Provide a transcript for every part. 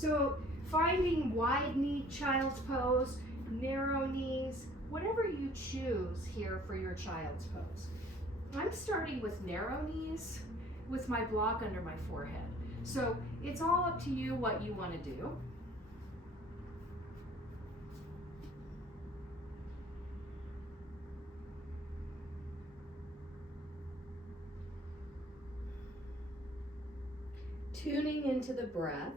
So finding wide knee child's pose, narrow knees, whatever you choose here for your child's pose. I'm starting with narrow knees with my block under my forehead. So it's all up to you what you want to do. Tuning into the breath.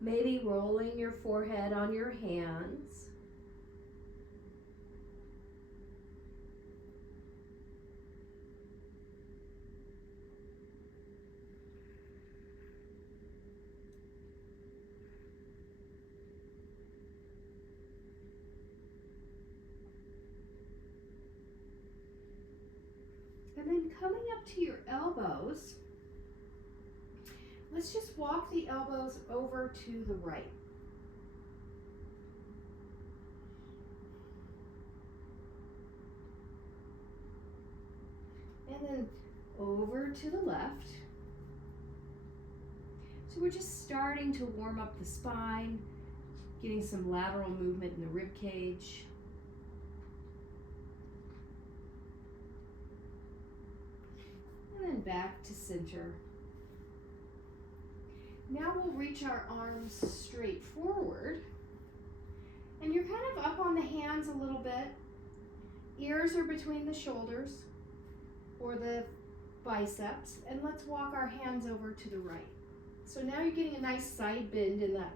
Maybe rolling your forehead on your hands. And then coming up to your elbows, let's just walk the elbows over to the right. And then over to the left. So we're just starting to warm up the spine, getting some lateral movement in the rib cage. And then back to center. Now we'll reach our arms straight forward. And you're kind of up on the hands a little bit. Ears are between the shoulders or the biceps. And let's walk our hands over to the right. So now you're getting a nice side bend in that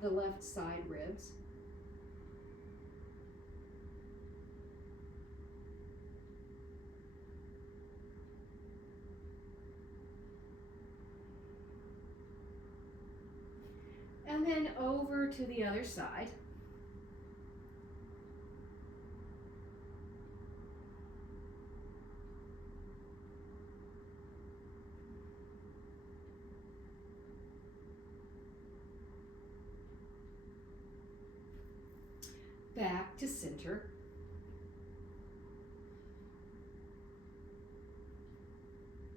the left side ribs. And then over to the other side. Back to center.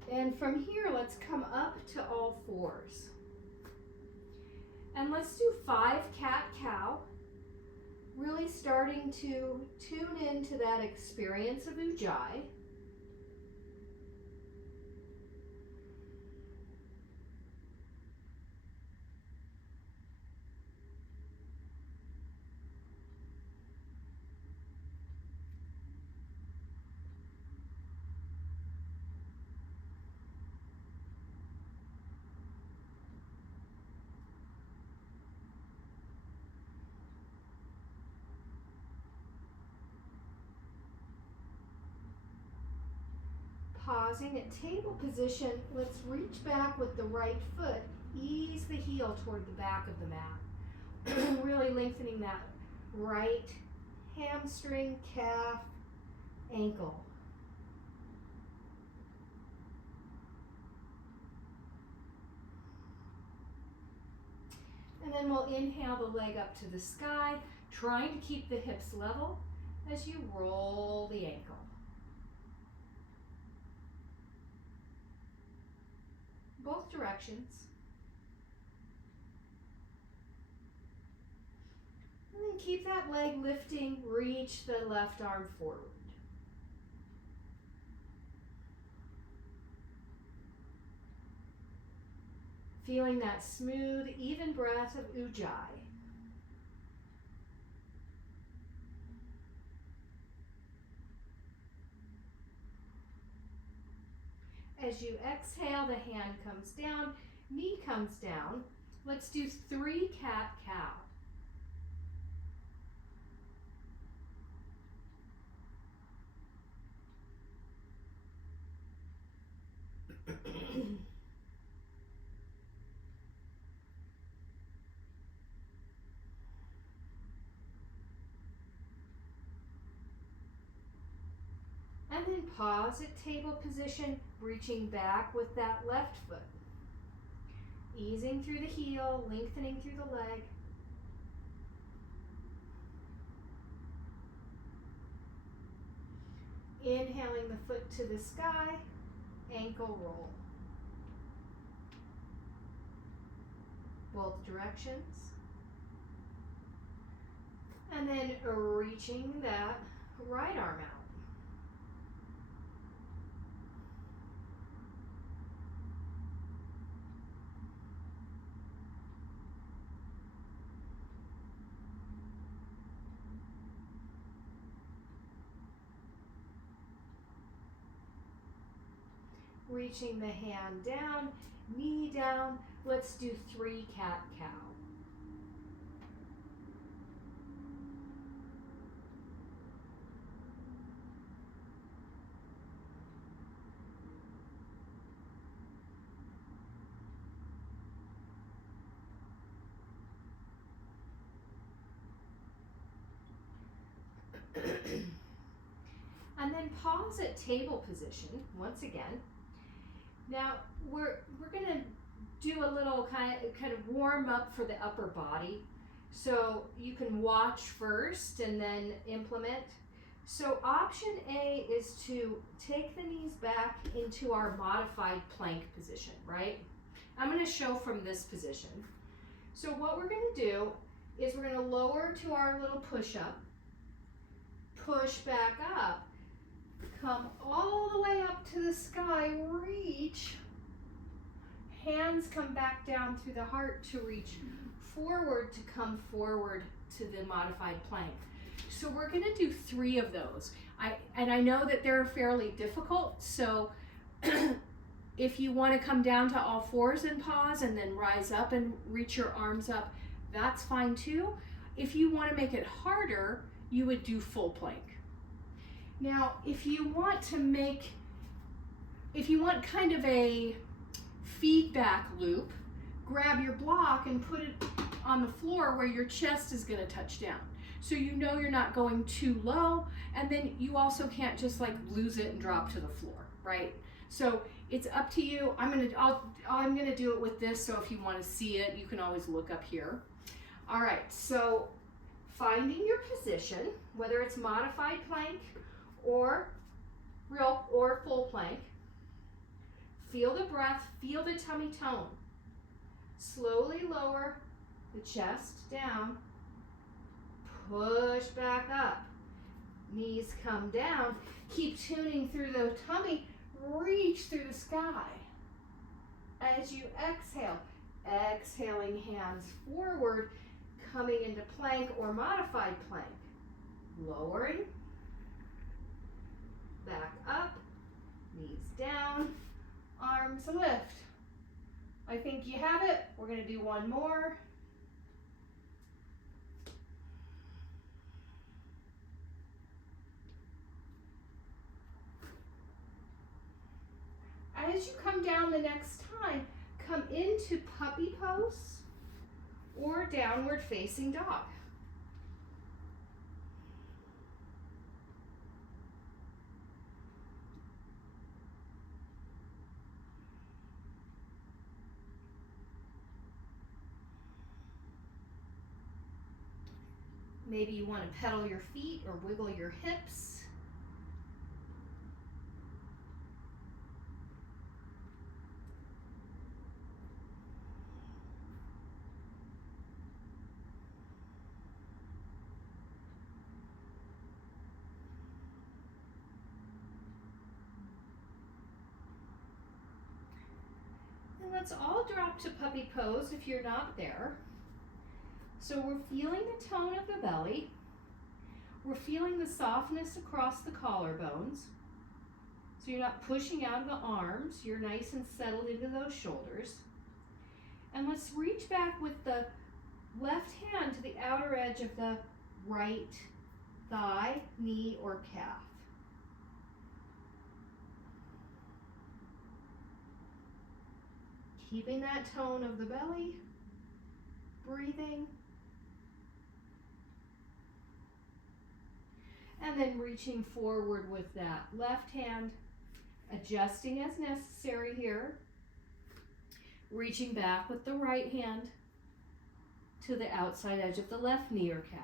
And from here, let's come up to all fours. And let's do 5 cat-cow, really starting to tune into that experience of Ujjayi. Pausing at table position, let's reach back with the right foot, ease the heel toward the back of the mat. Really lengthening that right hamstring, calf, ankle. And then we'll inhale the leg up to the sky, trying to keep the hips level as you roll the ankle. Both directions. And then keep that leg lifting, reach the left arm forward. Feeling that smooth, even breath of Ujjayi. As you exhale, the hand comes down, knee comes down. Let's do 3 cat-cow. And then pause at table position, reaching back with that left foot. Easing through the heel, lengthening through the leg. Inhaling the foot to the sky, ankle roll. Both directions. And then reaching that right arm out. Reaching the hand down, knee down. Let's do 3 cat-cow. And then pause at table position once again. Now we're gonna do a little kind of warm up for the upper body. So you can watch first and then implement. So option A is to take the knees back into our modified plank position, right? I'm gonna show from this position. So what we're gonna do is we're gonna lower to our little push-up, push back up, come all the way up to the sky, reach, hands come back down through the heart to reach forward to come forward to the modified plank. So we're gonna do 3 of those. I know that they're fairly difficult, so if you wanna come down to all fours and pause and then rise up and reach your arms up, that's fine too. If you wanna make it harder, you would do full plank. Now, if you want kind of a feedback loop, grab your block and put it on the floor where your chest is gonna touch down. So you know you're not going too low, and then you also can't just like lose it and drop to the floor, right? So it's up to you. I'm gonna do it with this, so if you wanna see it, you can always look up here. All right, so finding your position, whether it's modified plank or full plank. Feel the breath, feel the tummy tone. Slowly lower the chest down, push back up, knees come down, keep tuning through the tummy, reach through the sky. As you exhale, exhaling hands forward, coming into plank or modified plank, lowering, back up, knees down, arms lift. I think you have it. We're going to do one more. As you come down the next time, come into puppy pose or downward facing dog. Maybe you want to pedal your feet or wiggle your hips. And let's all drop to puppy pose if you're not there. So we're feeling the tone of the belly. We're feeling the softness across the collarbones. So you're not pushing out of the arms. You're nice and settled into those shoulders. And let's reach back with the left hand to the outer edge of the right thigh, knee, or calf. Keeping that tone of the belly, breathing. And then reaching forward with that left hand, adjusting as necessary here. Reaching back with the right hand to the outside edge of the left knee or calf.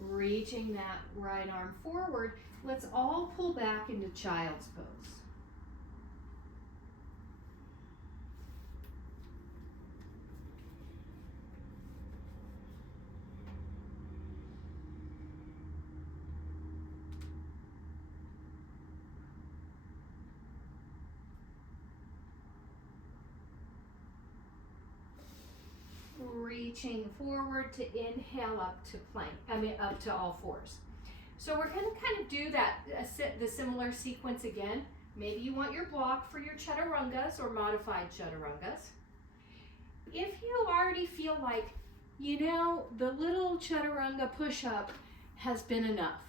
Reaching that right arm forward. Let's all pull back into child's pose. Reaching forward to inhale up to plank, up to all fours. So we're going to kind of do that, the similar sequence again. Maybe you want your block for your chaturangas or modified chaturangas. If you already feel like, you know, the little chaturanga push-up has been enough,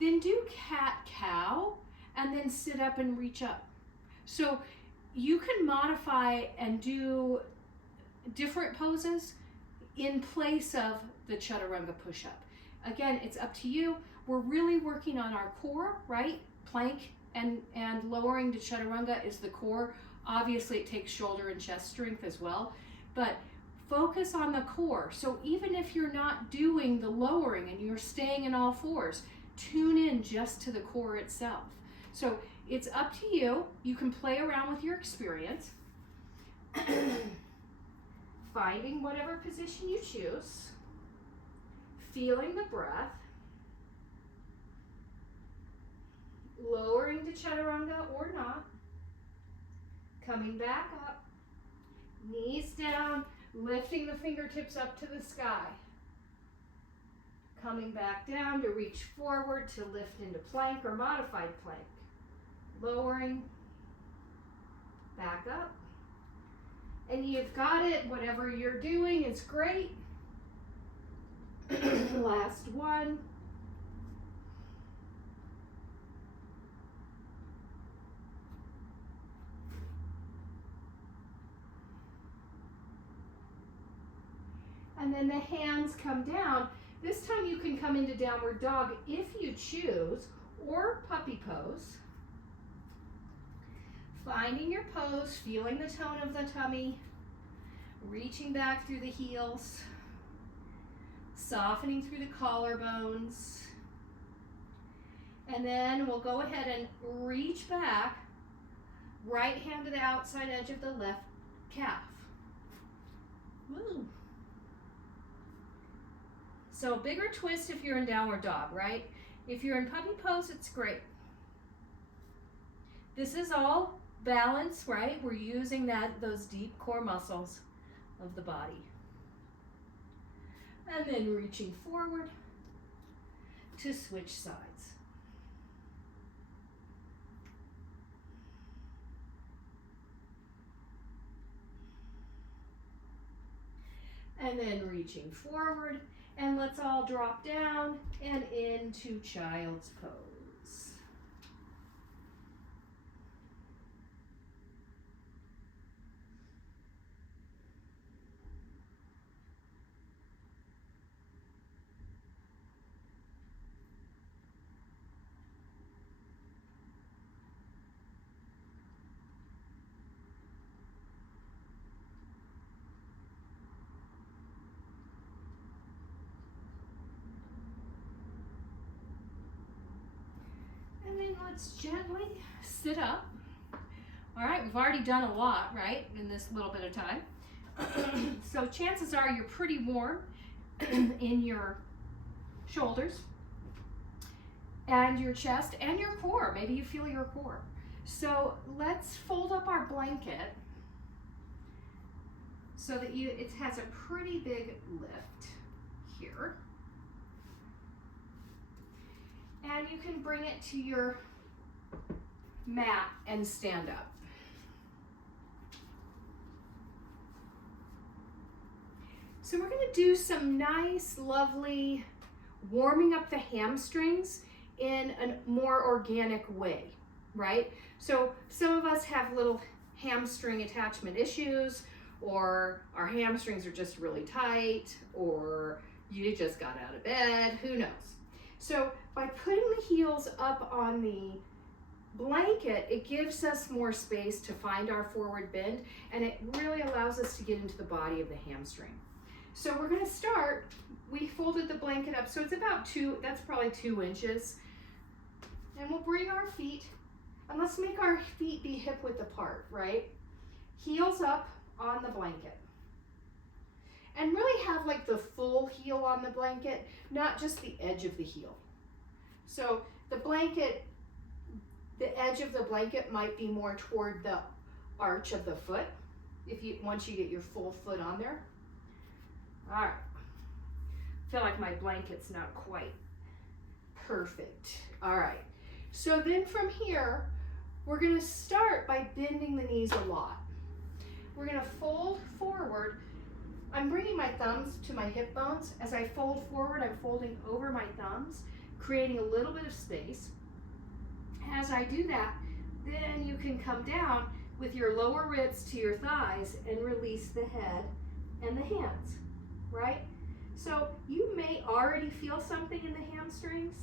then do cat-cow and then sit up and reach up. So you can modify and do different poses in place of the chaturanga push-up. Again, it's up to you. We're really working on our core, right? Plank and lowering to chaturanga is the core. Obviously, it takes shoulder and chest strength as well, but focus on the core. So even if you're not doing the lowering and you're staying in all fours, tune in just to the core itself. So it's up to you. You can play around with your experience. Finding whatever position you choose, feeling the breath, lowering to chaturanga or not, coming back up, knees down, lifting the fingertips up to the sky, coming back down to reach forward to lift into plank or modified plank, lowering, back up. And you've got it, whatever you're doing is great. Last one. And then the hands come down. This time you can come into downward dog if you choose, or puppy pose. Finding your pose, feeling the tone of the tummy, reaching back through the heels, softening through the collarbones. And then we'll go ahead and reach back, right hand to the outside edge of the left calf. Woo. So bigger twist if you're in downward dog, right? If you're in puppy pose, it's great. This is all balance, right? We're using those deep core muscles of the body. And then reaching forward to switch sides. And then reaching forward, and let's all drop down and into child's pose. And then let's gently sit up. All right, we've already done a lot, right, in this little bit of time. So chances are you're pretty warm in your shoulders and your chest and your core. Maybe you feel your core. So let's fold up our blanket so that it has a pretty big lift here. And you can bring it to your mat and stand up. So we're going to do some nice, lovely warming up the hamstrings in a more organic way, right? So some of us have little hamstring attachment issues, or our hamstrings are just really tight, or you just got out of bed, who knows. So by putting the heels up on the blanket, it gives us more space to find our forward bend, and it really allows us to get into the body of the hamstring. So we're going to start, we folded the blanket up, so it's about that's probably 2 inches. And we'll bring our feet, and let's make our feet be hip width apart, right? Heels up on the blanket. And really have like the full heel on the blanket, not just the edge of the heel. So the blanket, the edge of the blanket might be more toward the arch of the foot, once you get your full foot on there. All right, I feel like my blanket's not quite perfect. All right, so then from here, we're gonna start by bending the knees a lot. We're gonna fold forward. I'm bringing my thumbs to my hip bones. As I fold forward, I'm folding over my thumbs, creating a little bit of space. As I do that, then you can come down with your lower ribs to your thighs and release the head and the hands, right? So you may already feel something in the hamstrings.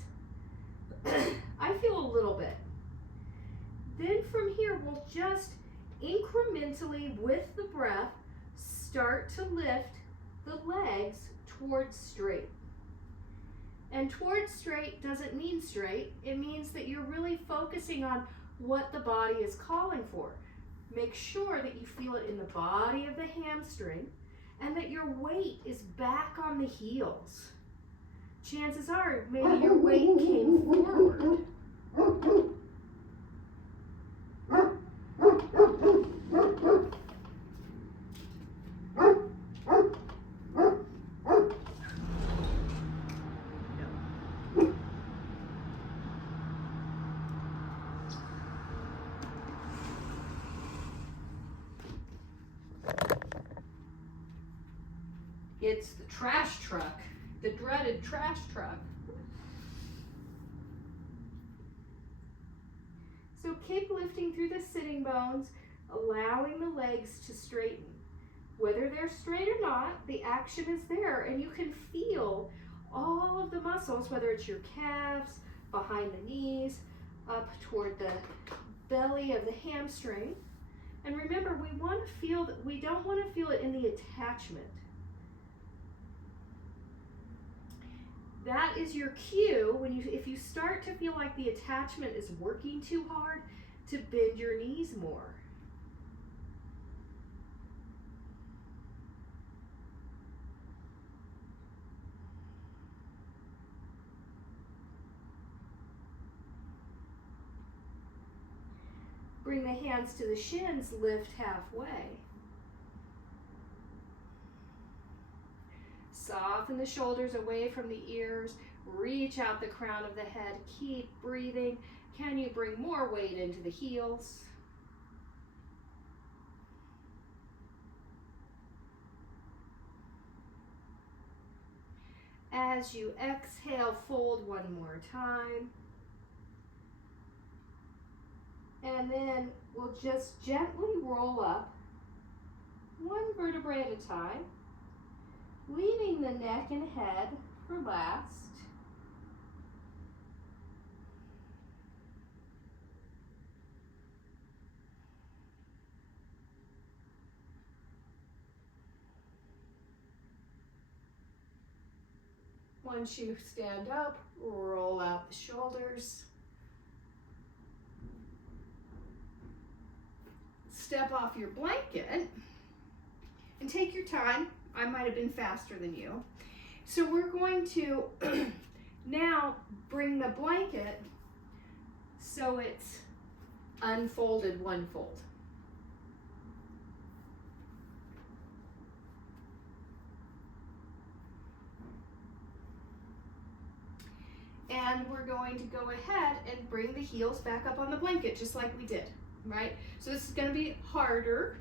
I feel a little bit. Then from here, we'll just incrementally, with the breath, start to lift the legs towards straight. And towards straight doesn't mean straight. It means that you're really focusing on what the body is calling for. Make sure that you feel it in the body of the hamstring and that your weight is back on the heels. Chances are maybe your weight came forward. It's the trash truck, the dreaded trash truck. So keep lifting through the sitting bones, allowing the legs to straighten. Whether they're straight or not, the action is there, and you can feel all of the muscles, whether it's your calves, behind the knees, up toward the belly of the hamstring. And remember, we want to feel that we don't want to feel it in the attachment. That is your cue if you start to feel like the attachment is working too hard, to bend your knees more. Bring the hands to the shins, lift halfway. Soften the shoulders away from the ears, reach out the crown of the head, keep breathing. Can you bring more weight into the heels? As you exhale, fold one more time. And then we'll just gently roll up, one vertebrae at a time, leaving the neck and head for last. Once you stand up, roll out the shoulders. Step off your blanket and take your time. I might have been faster than you. So we're going to now bring the blanket so it's unfolded one fold. And we're going to go ahead and bring the heels back up on the blanket just like we did, right? So this is going to be harder.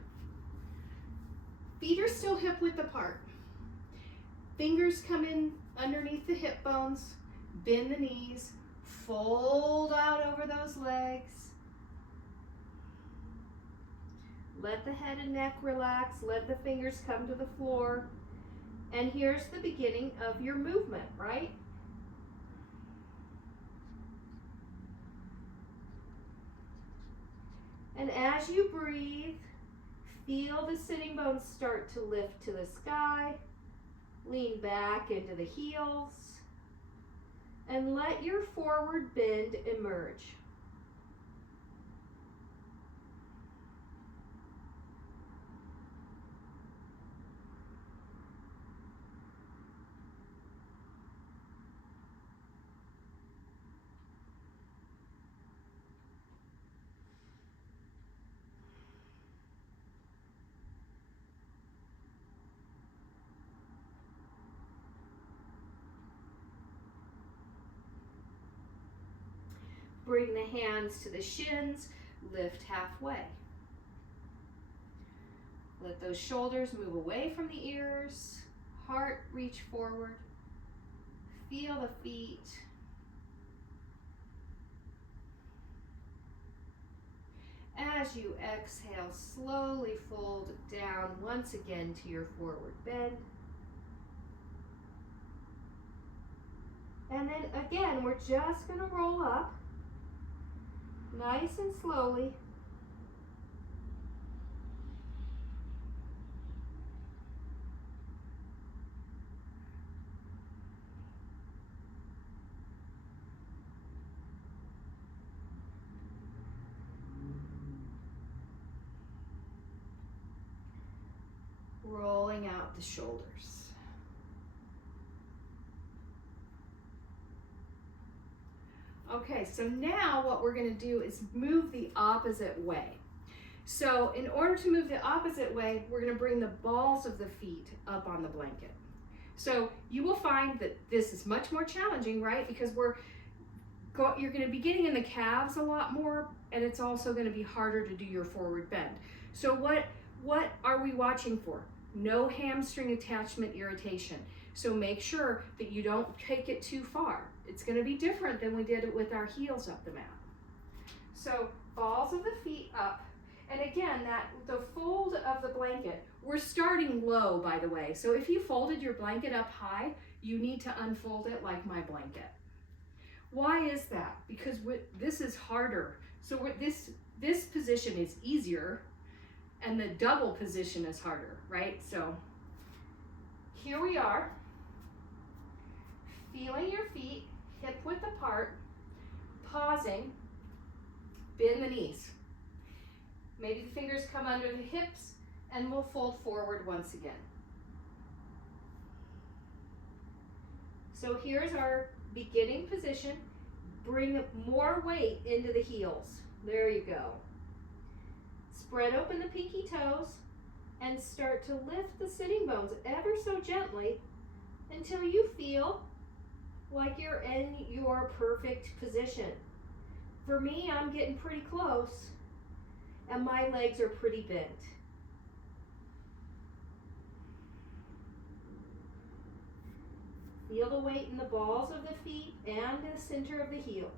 Feet are still hip width apart. Fingers come in underneath the hip bones, bend the knees, fold out over those legs. Let the head and neck relax. Let the fingers come to the floor. And here's the beginning of your movement, right? And as you breathe, feel the sitting bones start to lift to the sky. Lean back into the heels. And let your forward bend emerge. Bring the hands to the shins, lift halfway. Let those shoulders move away from the ears, heart reach forward, feel the feet. As you exhale, slowly fold down once again to your forward bend. And then again, we're just going to roll up. Nice and slowly. Rolling out the shoulders. Okay, so now what we're going to do is move the opposite way. So in order to move the opposite way, we're going to bring the balls of the feet up on the blanket. So you will find that this is much more challenging, right? Because you're going to be getting in the calves a lot more, and it's also going to be harder to do your forward bend. So what are we watching for? No hamstring attachment irritation. So make sure that you don't take it too far. It's going to be different than we did it with our heels up the mat. So balls of the feet up. And again, the fold of the blanket, we're starting low, by the way. So if you folded your blanket up high, you need to unfold it like my blanket. Why is that? Because this is harder. So this position is easier, and the double position is harder, right? So here we are, feeling your feet hip width apart, pausing, bend the knees. Maybe the fingers come under the hips, and we'll fold forward once again. So here's our beginning position. Bring more weight into the heels. There you go. Spread open the pinky toes and start to lift the sitting bones ever so gently until you feel like you're in your perfect position. For me, I'm getting pretty close, and my legs are pretty bent. Feel the weight in the balls of the feet and the center of the heels.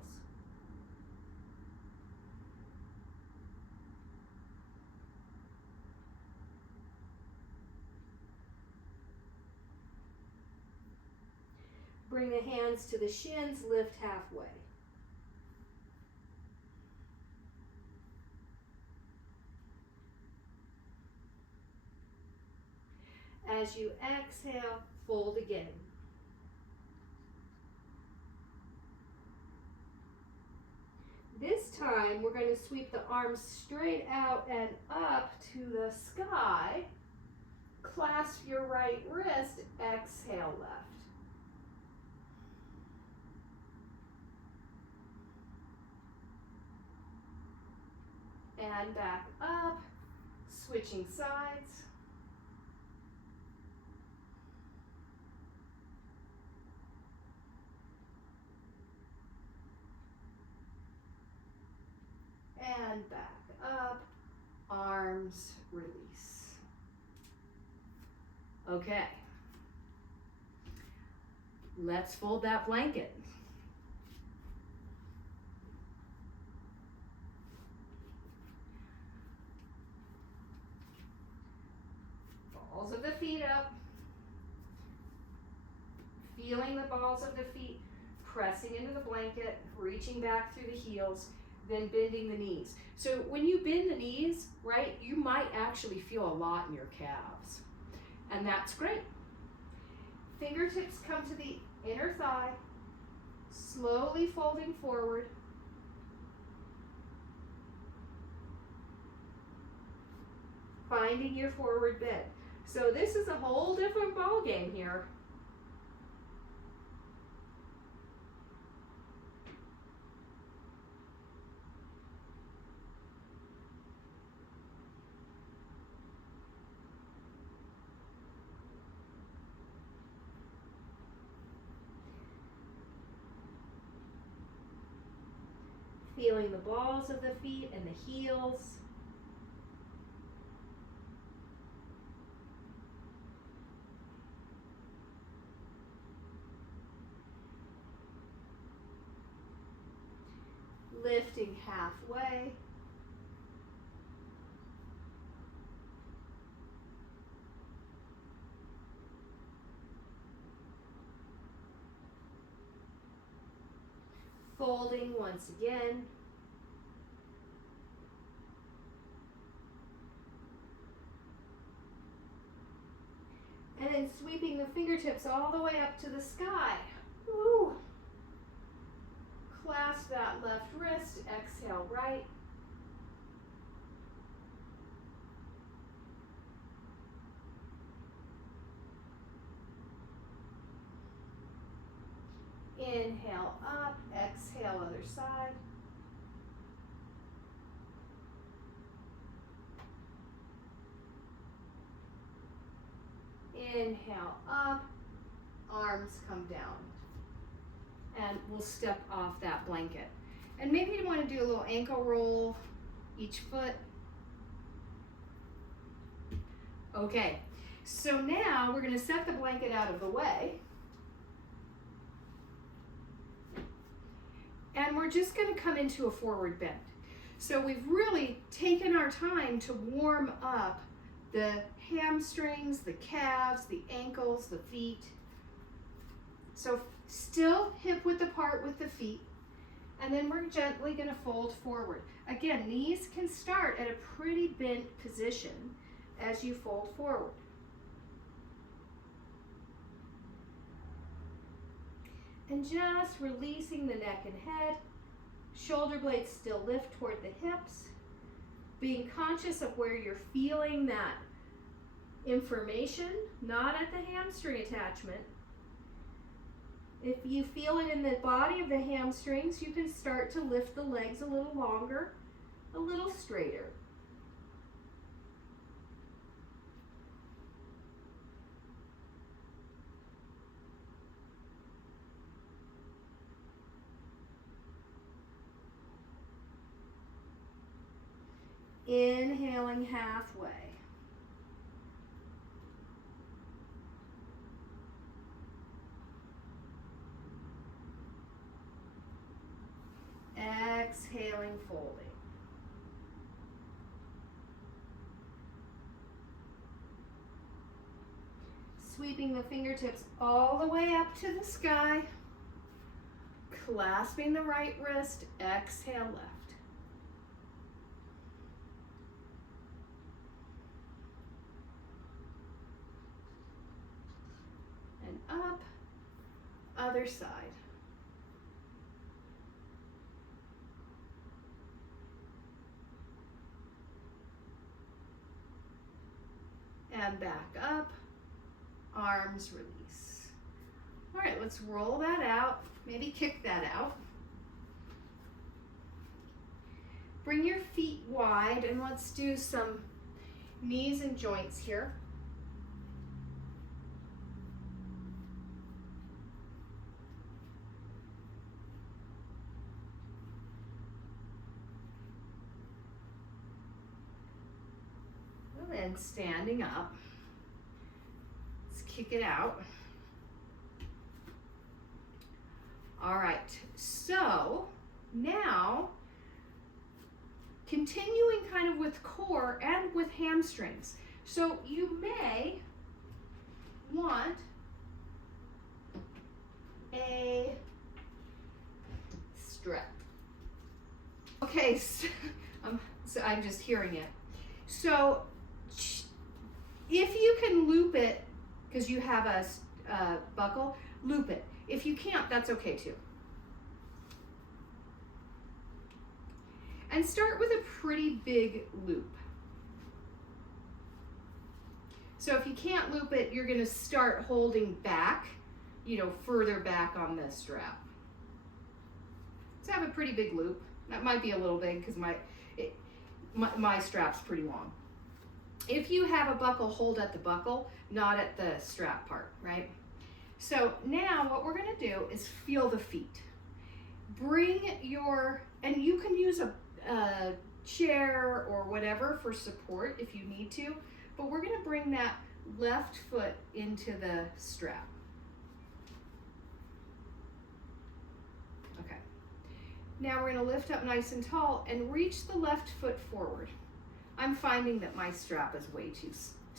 Bring the hands to the shins, lift halfway. As you exhale, fold again. This time, we're going to sweep the arms straight out and up to the sky. Clasp your right wrist, exhale left. And back up, switching sides. And back up, arms release. Okay, let's fold that blanket. feet up, feeling the balls of the feet, pressing into the blanket, reaching back through the heels, then bending the knees. So when you bend the knees, right, you might actually feel a lot in your calves. And that's great. Fingertips come to the inner thigh, slowly folding forward. Finding your forward bend. So this is a whole different ball game here. Feeling the balls of the feet and the heels. Lifting halfway. Folding once again. And then sweeping the fingertips all the way up to the sky. Woo. Clasp that left wrist, exhale right. Inhale up, exhale other side. Inhale up, arms come down. And we'll step off that blanket. And maybe you want to do a little ankle roll each foot. Okay, so now we're going to set the blanket out of the way. And we're just going to come into a forward bend. So we've really taken our time to warm up the hamstrings, the calves, the ankles, the feet. So still hip width apart with the feet. And then we're gently going to fold forward. Again, knees can start at a pretty bent position as you fold forward. And just releasing the neck and head. Shoulder blades still lift toward the hips. Being conscious of where you're feeling that information, not at the hamstring attachment. If you feel it in the body of the hamstrings, you can start to lift the legs a little longer, a little straighter. Inhaling halfway. Exhaling, folding. Sweeping the fingertips all the way up to the sky. Clasping the right wrist, exhale left. And up, other side. And back up, arms release. All right, let's roll that out, maybe kick that out. Bring your feet wide and let's do some knees and joints here. And standing up. Let's kick it out. All right, so now continuing kind of with core and with hamstrings. So you may want a strap. Okay, so I'm just hearing it. So if you can loop it, because you have a buckle, loop it. If you can't, that's okay too. And start with a pretty big loop. So if you can't loop it, you're gonna start holding back, further back on this strap. So have a pretty big loop. That might be a little big because my strap's pretty long. If you have a buckle, hold at the buckle, not at the strap part, right? So now what we're gonna do is feel the feet. And you can use a chair or whatever for support if you need to, but we're gonna bring that left foot into the strap. Okay. Now we're gonna lift up nice and tall and reach the left foot forward. I'm finding that my strap is way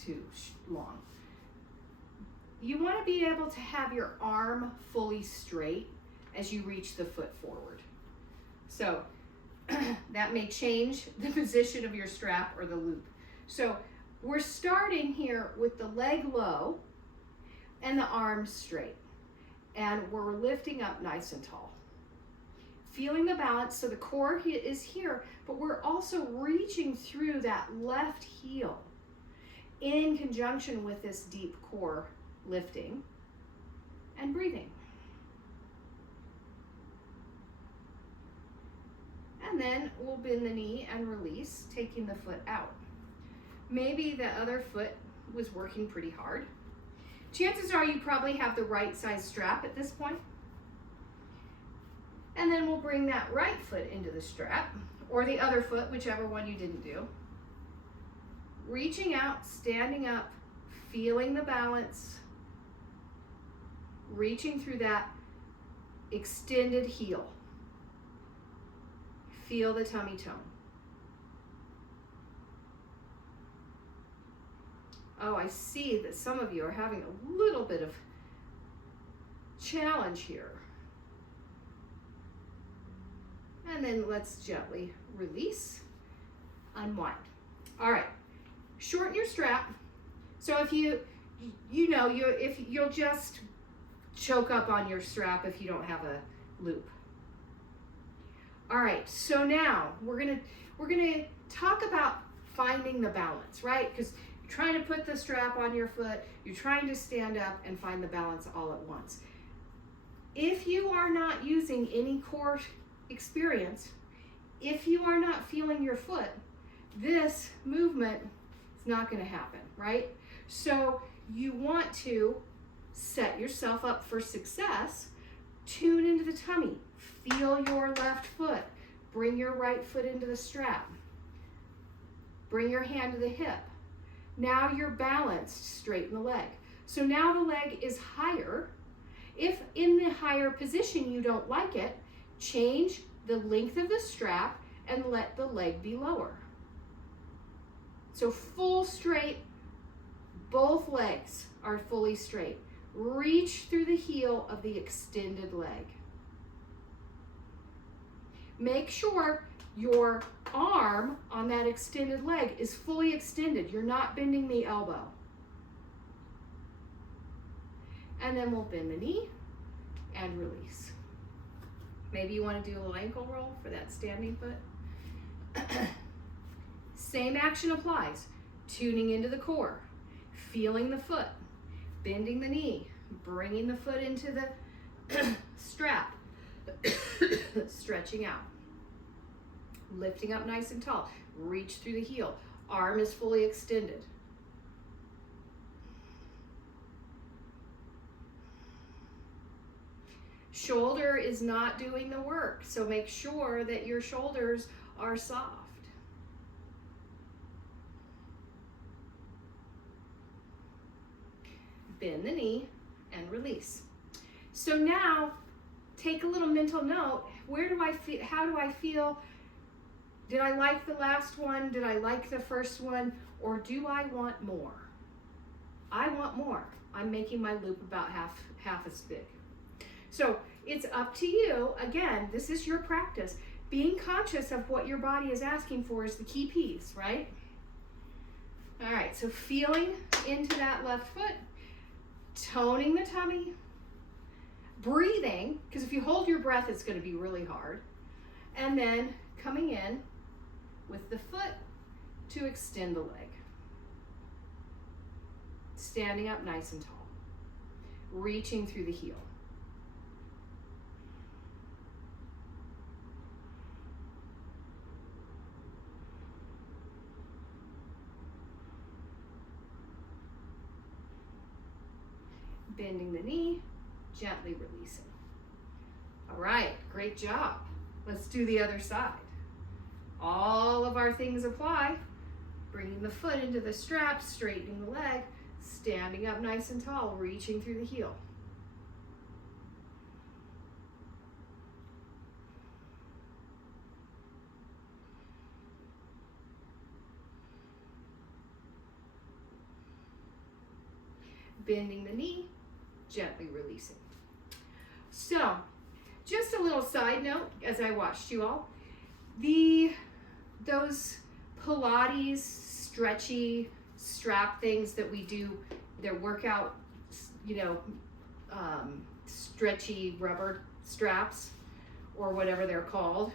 too long. You wanna be able to have your arm fully straight as you reach the foot forward. So that may change the position of your strap or the loop. So we're starting here with the leg low and the arms straight. And we're lifting up nice and tall. Feeling the balance, so the core is here, but we're also reaching through that left heel in conjunction with this deep core lifting and breathing. And then we'll bend the knee and release, taking the foot out. Maybe the other foot was working pretty hard. Chances are you probably have the right size strap at this point. And then we'll bring that right foot into the strap, or the other foot, whichever one you didn't do. Reaching out, standing up, feeling the balance, reaching through that extended heel. Feel the tummy tone. Oh, I see that some of you are having a little bit of challenge here. And then let's gently release, unwind. All right, shorten your strap. So if if you'll just choke up on your strap if you don't have a loop. All right, so now we're gonna talk about finding the balance, right? Because you're trying to put the strap on your foot, you're trying to stand up and find the balance all at once. If you are not using any core experience, if you are not feeling your foot, this movement is not going to happen, right? So you want to set yourself up for success. Tune into the tummy. Feel your left foot. Bring your right foot into the strap. Bring your hand to the hip. Now you're balanced, straighten the leg. So now the leg is higher. If in the higher position you don't like it, change the length of the strap and let the leg be lower. So full straight, both legs are fully straight. Reach through the heel of the extended leg. Make sure your arm on that extended leg is fully extended. You're not bending the elbow. And then we'll bend the knee and release. Maybe you want to do a little ankle roll for that standing foot. Same action applies. Tuning into the core, feeling the foot, bending the knee, bringing the foot into the strap, stretching out, lifting up nice and tall, reach through the heel, arm is fully extended. Shoulder is not doing the work, so make sure that your shoulders are soft. Bend the knee and release. So now take a little mental note. Where do I feel? How do I feel? Did I like the last one? Did I like the first one? Or do I want more? I want more. I'm making my loop about half as big. So it's up to you. Again, this is your practice. Being conscious of what your body is asking for is the key piece, right? All right, so feeling into that left foot, toning the tummy, breathing, because if you hold your breath, it's going to be really hard. And then coming in with the foot to extend the leg. Standing up nice and tall. Reaching through the heel. Bending the knee, gently releasing. All right, great job. Let's do the other side. All of our things apply. Bringing the foot into the strap, straightening the leg, standing up nice and tall, reaching through the heel. Bending the knee, gently releasing. So, just a little side note as I watched you all. Those Pilates stretchy strap things that we do, their workout, stretchy rubber straps or whatever they're called,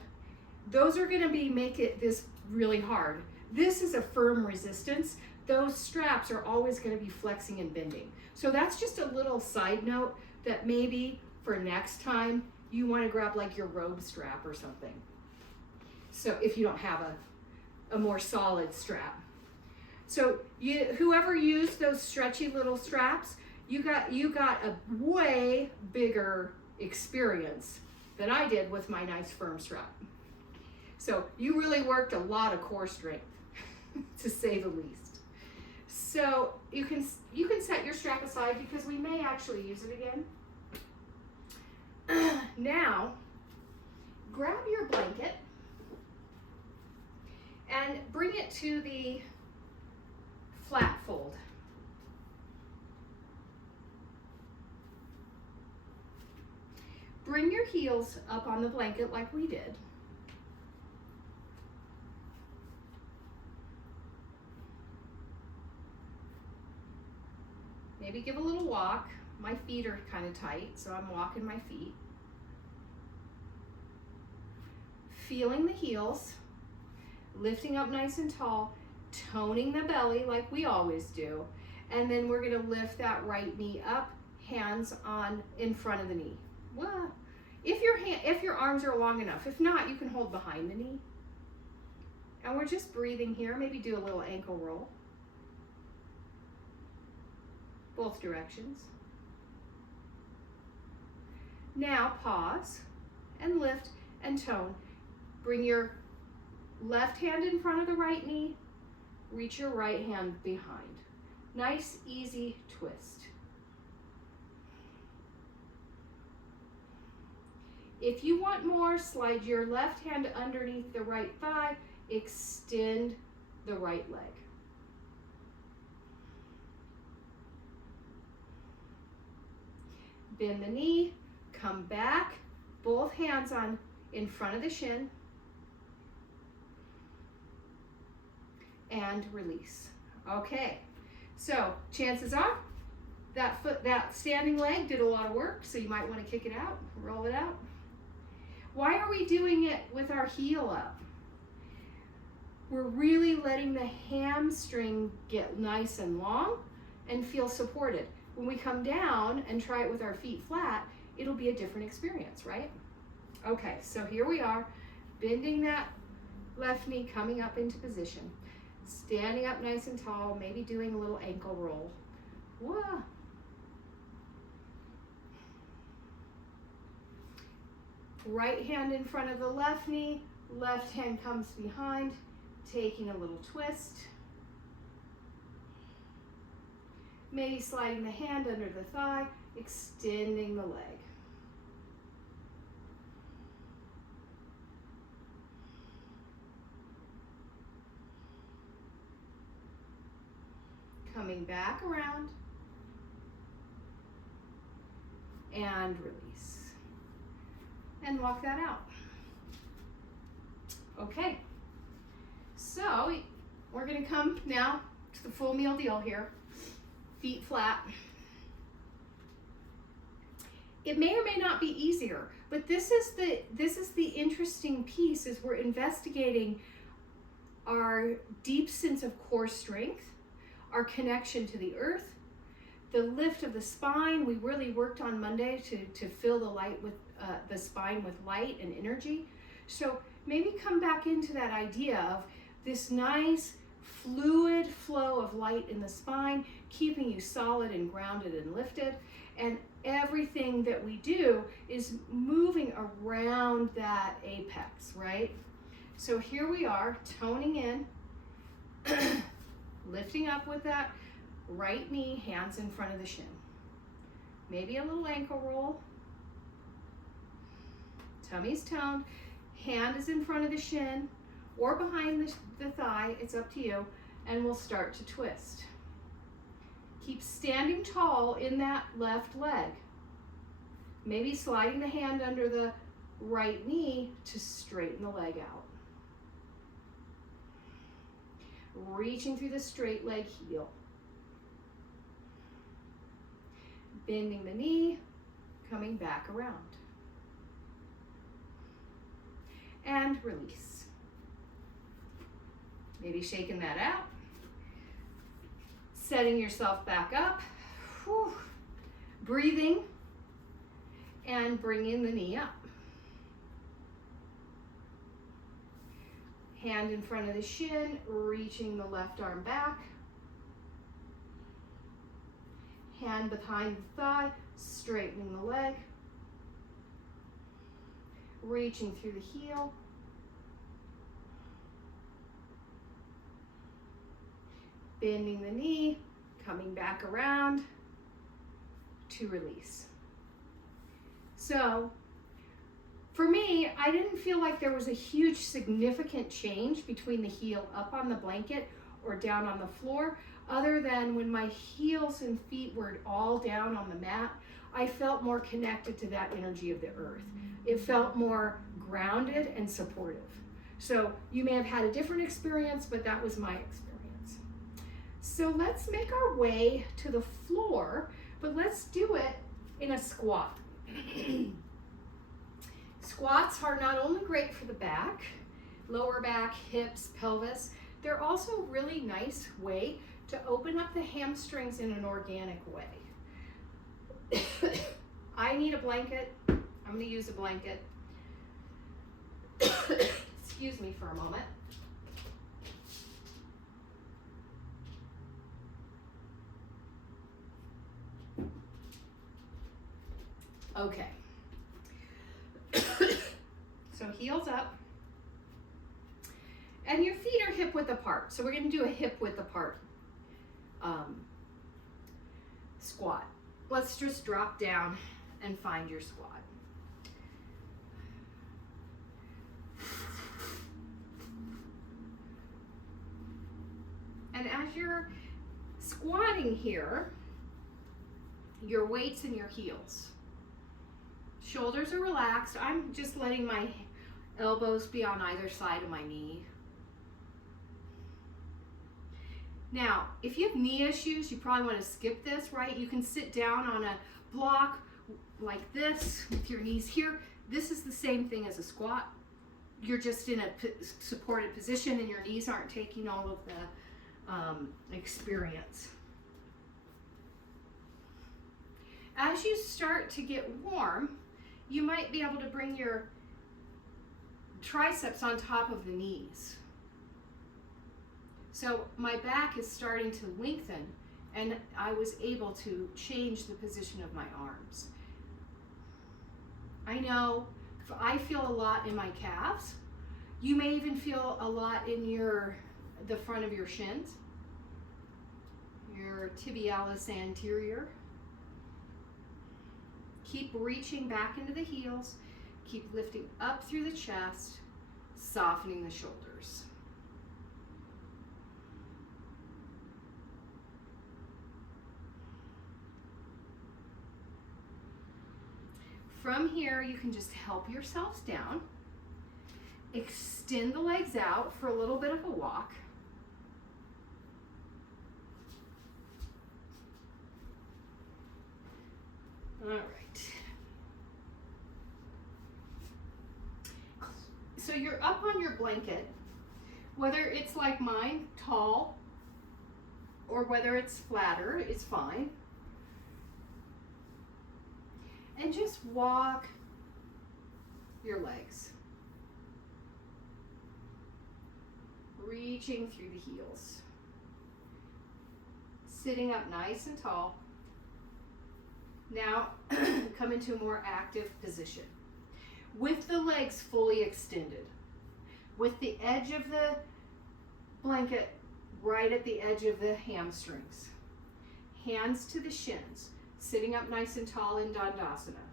those are going to make this really hard. This is a firm resistance. Those straps are always going to be flexing and bending. So that's just a little side note that maybe for next time you want to grab like your robe strap or something. So if you don't have a more solid strap. So whoever used those stretchy little straps, you got a way bigger experience than I did with my nice firm strap. So you really worked a lot of core strength, to say the least. So you can set your strap aside because we may actually use it again. Now, grab your blanket and bring it to the flat fold. Bring your heels up on the blanket like we did. Maybe give a little walk. My feet are kind of tight, so I'm walking my feet. Feeling the heels, lifting up nice and tall, toning the belly like we always do. And then we're gonna lift that right knee up, hands on in front of the knee. Well, if your arms are long enough. If not, you can hold behind the knee. And we're just breathing here. Maybe do a little ankle roll. Both directions. Now pause and lift and tone. Bring your left hand in front of the right knee. Reach your right hand behind. Nice, easy twist. If you want more, slide your left hand underneath the right thigh. Extend the right leg. Bend the knee, come back, both hands on in front of the shin, and release. Okay, so chances are that standing leg did a lot of work, so you might want to kick it out, roll it out. Why are we doing it with our heel up? We're really letting the hamstring get nice and long and feel supported. When we come down and try it with our feet flat, it'll be a different experience, right? Okay, so here we are, bending that left knee, coming up into position, standing up nice and tall, maybe doing a little ankle roll. Whoa. Right hand in front of the left knee, left hand comes behind, taking a little twist. Maybe sliding the hand under the thigh, extending the leg. Coming back around, and release. And walk that out. Okay, so we're gonna come now to the full meal deal here. Feet flat. It may or may not be easier, but this is the interesting piece, is we're investigating our deep sense of core strength, our connection to the earth, the lift of the spine. We really worked on Monday to fill the spine with light and energy. So maybe come back into that idea of this nice fluid flow of light in the spine, keeping you solid and grounded and lifted. And everything that we do is moving around that apex, right? So here we are, toning in, lifting up with that right knee, hands in front of the shin. Maybe a little ankle roll. Tummy's toned, hand is in front of the shin or behind the thigh, it's up to you, and we'll start to twist. Keep standing tall in that left leg. Maybe sliding the hand under the right knee to straighten the leg out. Reaching through the straight leg heel. Bending the knee, coming back around. And release. Maybe shaking that out. Setting yourself back up. Whew. Breathing. And bringing the knee up. Hand in front of the shin, reaching the left arm back. Hand behind the thigh, straightening the leg. Reaching through the heel. Bending the knee, coming back around to release. So, for me, I didn't feel like there was a huge significant change between the heel up on the blanket or down on the floor, other than when my heels and feet were all down on the mat, I felt more connected to that energy of the earth. It felt more grounded and supportive. So you may have had a different experience, but that was my experience. So let's make our way to the floor, but let's do it in a squat. Squats are not only great for the back, lower back, hips, pelvis, they're also a really nice way to open up the hamstrings in an organic way. I need a blanket. I'm going to use a blanket. Excuse me for a moment. Okay. So heels up. And your feet are hip width apart. So we're going to do a hip width apart squat. Let's just drop down and find your squat. And as you're squatting here, your weight's in your heels. Shoulders are relaxed. I'm just letting my elbows be on either side of my knee. Now, if you have knee issues, you probably want to skip this, right? You can sit down on a block like this with your knees here. This is the same thing as a squat. You're just in a supported position and your knees aren't taking all of the experience. As you start to get warm, you might be able to bring your triceps on top of the knees. So my back is starting to lengthen and I was able to change the position of my arms. I know I feel a lot in my calves. You may even feel a lot in the front of your shins, your tibialis anterior. Keep reaching back into the heels. Keep lifting up through the chest, softening the shoulders. from here, you can just help yourselves down. Extend the legs out for a little bit of a walk. All right. So you're up on your blanket, whether it's like mine, tall, or whether it's flatter, it's fine. And just walk your legs, reaching through the heels. Sitting up nice and tall. Now come into a more active position with the legs fully extended, with the edge of the blanket right at the edge of the hamstrings. Hands to the shins, sitting up nice and tall in Dandasana.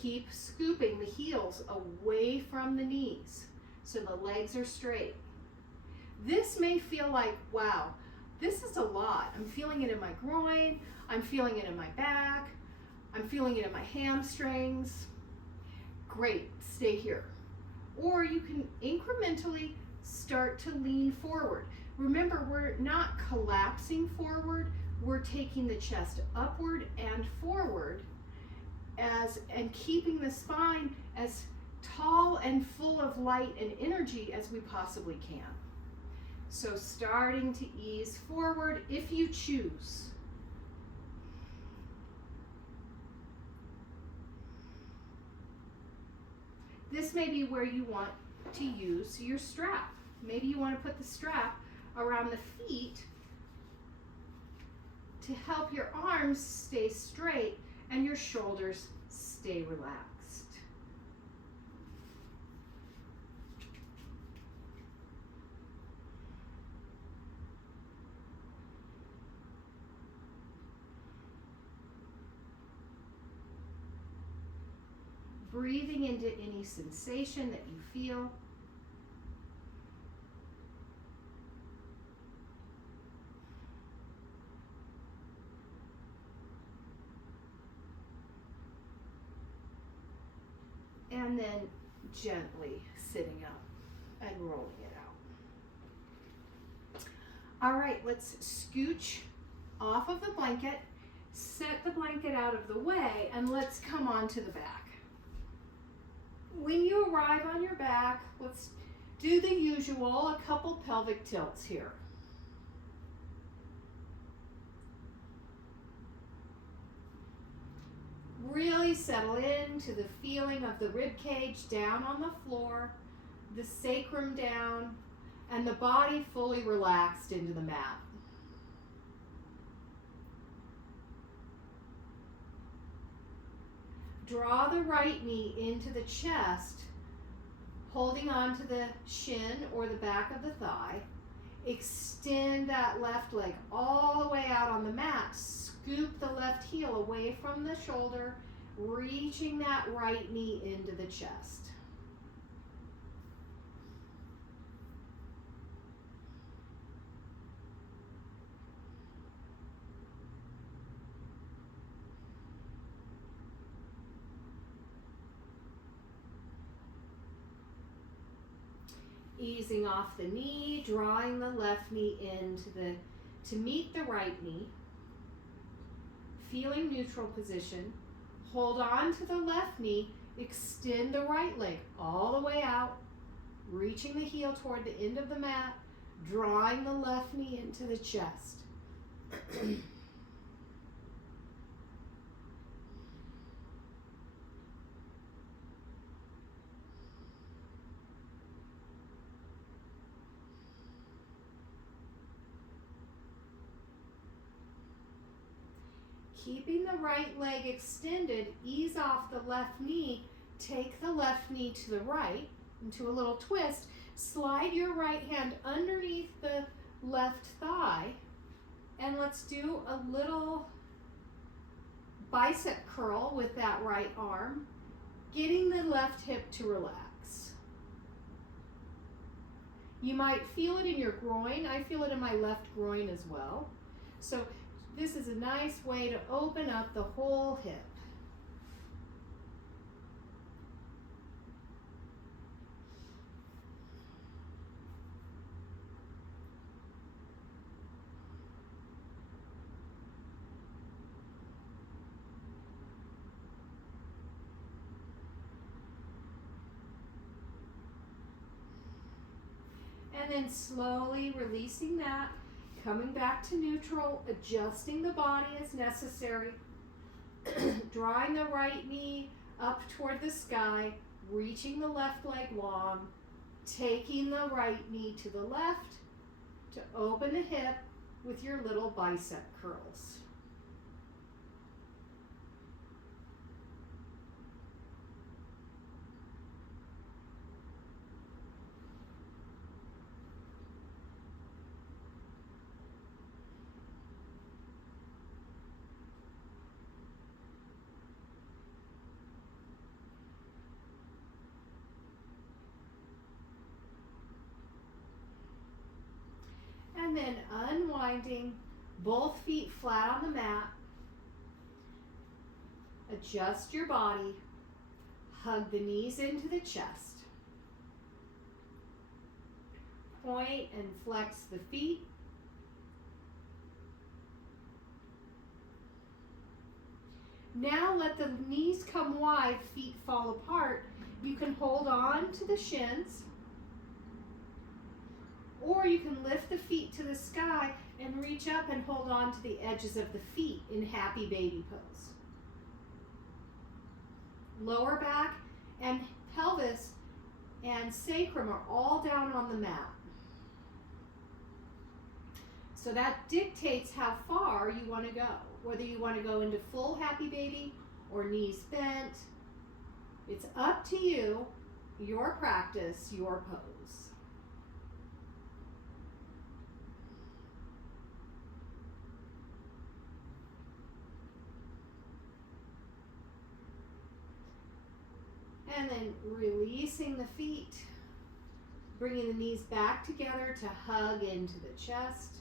Keep scooping the heels away from the knees so the legs are straight. This may feel like, wow, this is a lot. I'm feeling it in my groin, I'm feeling it in my back, I'm feeling it in my hamstrings. Great, stay here. Or you can incrementally start to lean forward. Remember, we're not collapsing forward, we're taking the chest upward and forward and keeping the spine as tall and full of light and energy as we possibly can. So starting to ease forward if you choose. This may be where you want to use your strap. Maybe you want to put the strap around the feet to help your arms stay straight and your shoulders stay relaxed. Breathing into any sensation that you feel. And then gently sitting up and rolling it out. All right, let's scooch off of the blanket, set the blanket out of the way, and let's come onto the back. When you arrive on your back, let's do the usual, a couple pelvic tilts here. Really settle into the feeling of the rib cage down on the floor, the sacrum down, and the body fully relaxed into the mat. Draw the right knee into the chest, holding on to the shin or the back of the thigh. Extend that left leg all the way out on the mat. Scoop the left heel away from the shoulder, reaching that right knee into the chest. Easing off the knee, drawing the left knee to meet the right knee. Feeling neutral position. Hold on to the left knee, extend the right leg all the way out, reaching the heel toward the end of the mat, drawing the left knee into the chest. Keeping the right leg extended, ease off the left knee, take the left knee to the right into a little twist, slide your right hand underneath the left thigh, and let's do a little bicep curl with that right arm, getting the left hip to relax. You might feel it in your groin. I feel it in my left groin as well. So this is a nice way to open up the whole hip. And then slowly releasing that, coming back to neutral, adjusting the body as necessary, drawing the right knee up toward the sky, reaching the left leg long, taking the right knee to the left to open the hip with your little bicep curls. And then unwinding, both feet flat on the mat. Adjust your body. Hug the knees into the chest. Point and flex the feet. Now let the knees come wide, feet fall apart. You can hold on to the shins, or you can lift the feet to the sky and reach up and hold on to the edges of the feet in happy baby pose. Lower back and pelvis and sacrum are all down on the mat. So that dictates how far you want to go, whether you want to go into full happy baby or knees bent. It's up to you, your practice, your pose. And then releasing the feet, bringing the knees back together to hug into the chest.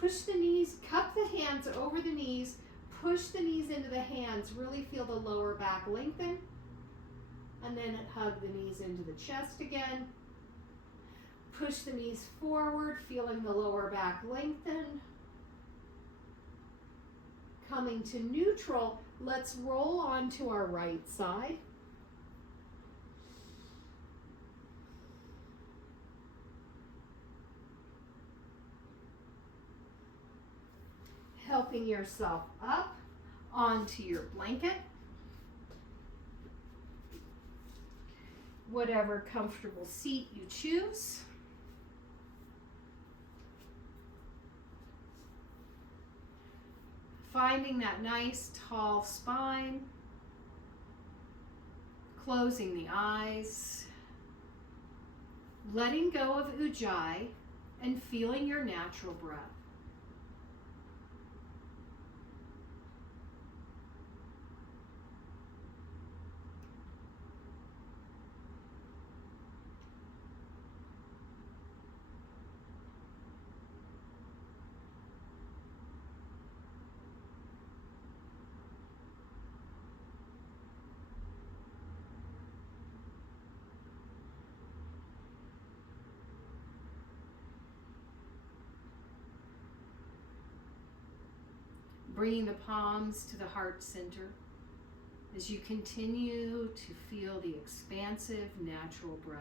Push the knees, cup the hands over the knees, push the knees into the hands, really feel the lower back lengthen, and then hug the knees into the chest again. Push the knees forward, feeling the lower back lengthen. Coming to neutral, let's roll onto our right side. Helping yourself up onto your blanket. Whatever comfortable seat you choose. Finding that nice tall spine. Closing the eyes. Letting go of ujjayi and feeling your natural breath. Bringing the palms to the heart center as you continue to feel the expansive natural breath.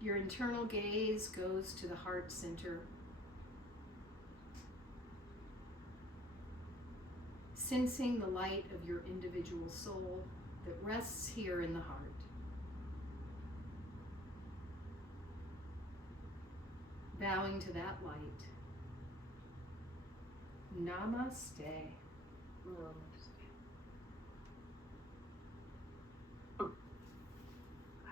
Your internal gaze goes to the heart center, sensing the light of your individual soul that rests here in the heart. Bowing to that light. Namaste.